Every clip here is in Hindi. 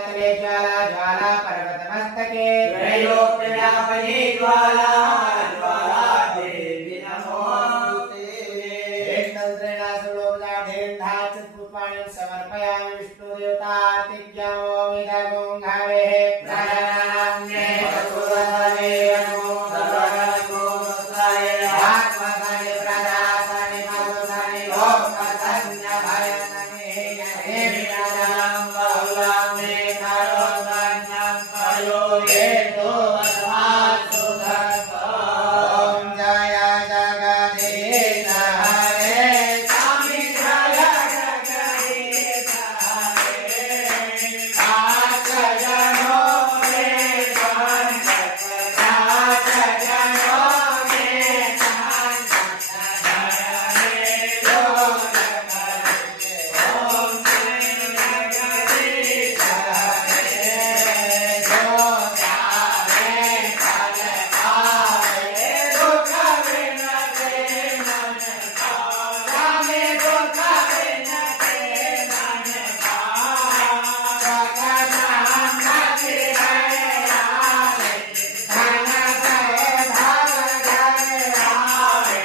ज्वाला ज्वाला पर्वतमस्तके त्रैलोक्यव्यापिनी ज्वाला ज्वाला देवी नमोऽस्तुते। तंत्रेण सुलोकदाढेन्धाचपुष्पाणि समर्पयामि विष्णुदेवतार्तिज्ञामो विदगुंघावेः प्राणान्ये भगवते नमो सर्वगणो नमस्ताय आत्मसानि प्रदासानि मधुसानि लोकसन्नभयनमे हे विनादां बहुलामे कारोन्दान्यं पयो येतो वस्मात् सुखतो ॐ जय जगदीश हरे स्वामी जय जगदीश हरे आठ जनों में पंडित आठ जनों में पंडित हरे लोक करे ओम जय जगदीश हरे जो जावे फल पावे दुख विनते मन पावे दुख विनते मन पावे नाम नति हरे आवे धन भय भाग धरे आवे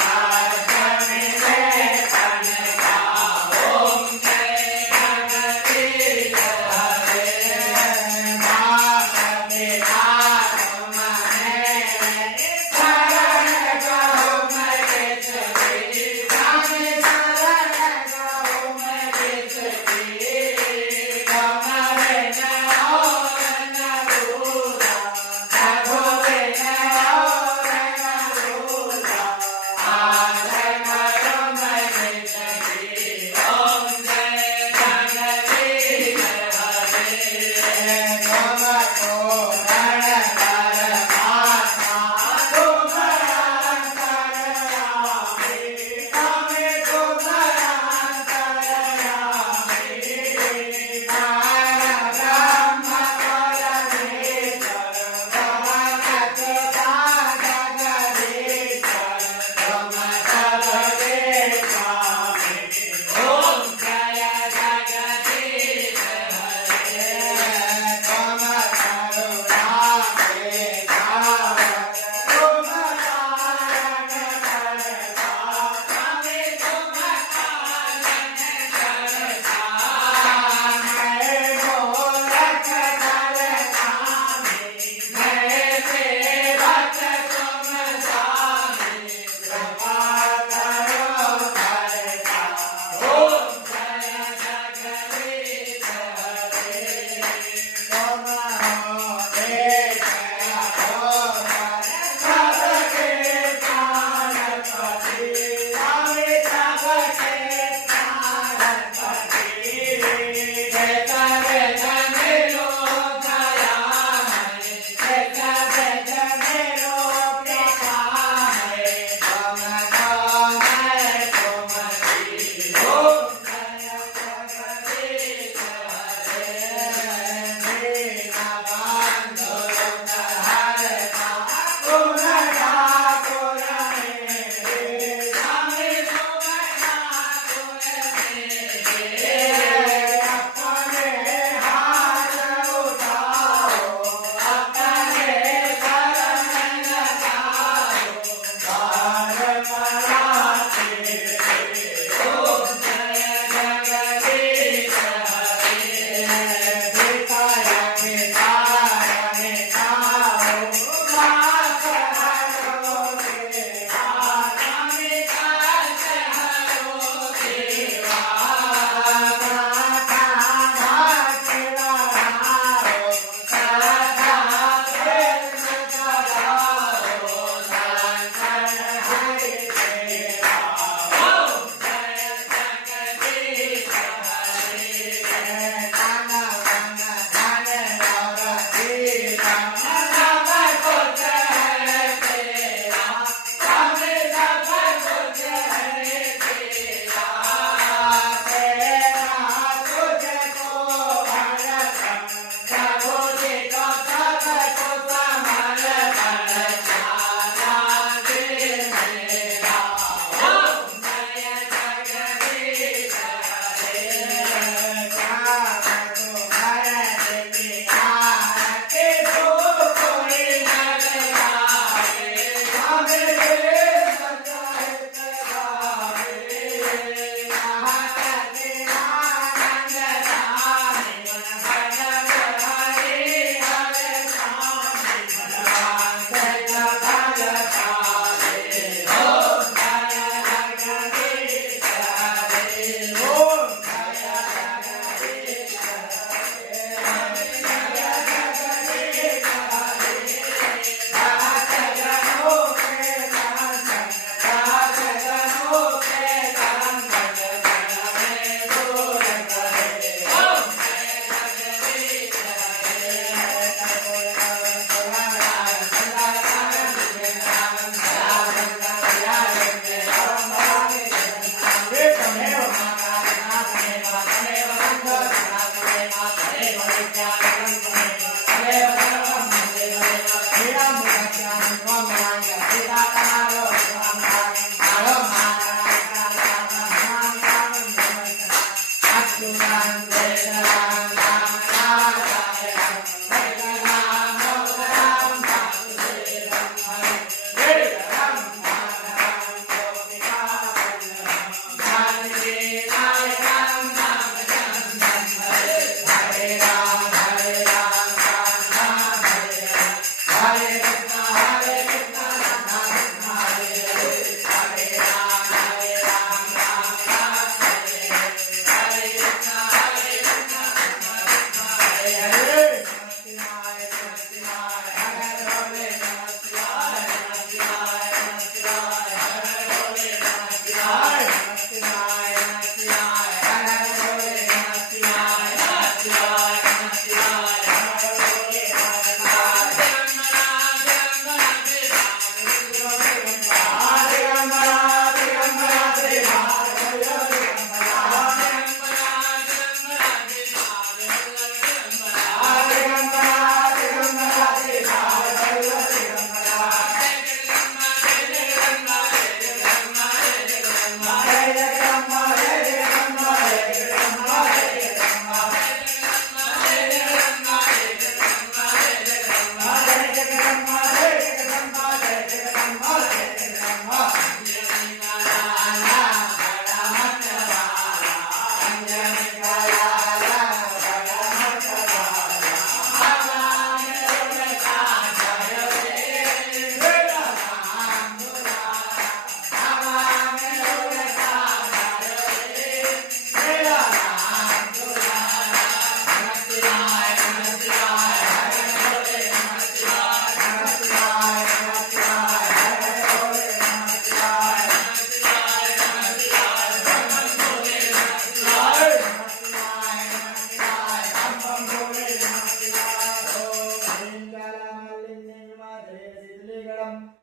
पार्थ मिले तन पाओ ओम जय जगदीश हरे मात पिता तुम्हारे शरण गो मैं किसकी स्वामी शरण गो मैं किसकी तुम्हारे न और न दूजा प्रभु बिन और न दूजा आज करो मैं किसकी ओम जय जगदीश हरे तुम को रण परमात्मा तुम अंतर्यामी स्वामी तुम अंतर्यामी ब्रह्म परमेश्वर भगवता जगदीश्वर तुम सबके स्वामी ओम जय जगदीश हरे तुम करुणा के सागर तुम पालन करता स्वामी तुम पालन करता मैं मूरख जलगामी मैं सेवक तुम स्वामी कृपा करो करता ओम जय जगदीश हरे तुम हो एक अघोर सबके प्राणपति स्वामी सबके प्राणपति जगत जनेरो दयामय जगत जनेरो कृपामय तुम तो मैं तुम ही ओम जय जगदीश हरे दीनबन्धु हरता गुण ठाकुर मेरे स्वामी गुण ठाकुर मेरे अपने हाथ उठाओ अपने चरण लगाओ द्वार पराते ओम जय जगदीश हरे पिता पिता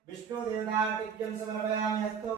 विष्णुदेवतार्घ्यं समर्पयामि।